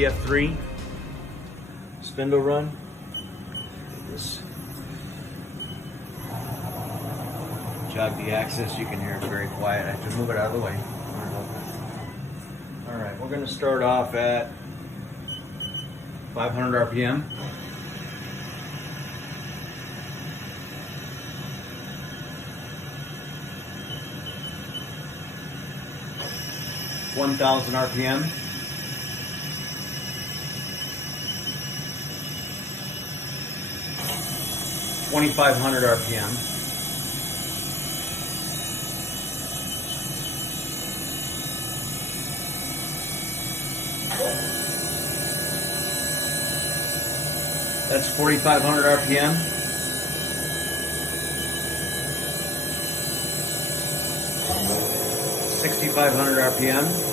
VF3 spindle run. This jog the axis, you can hear it very quiet. I have to move it out of the way. Alright, we're going to start off at 500 RPM. (1,000 RPM). 2,500 RPM. That's 4,500 RPM. 6,500 RPM.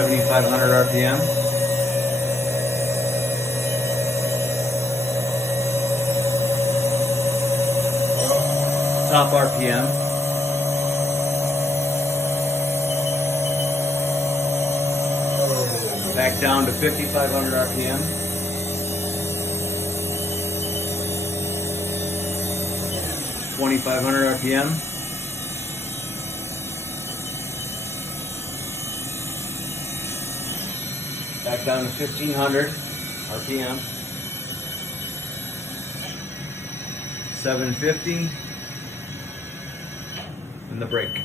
7,500 RPM. Top RPM. Back down to 5,500 RPM. (2,500 RPM). Back down to 1,500 RPM. 750. And the brake.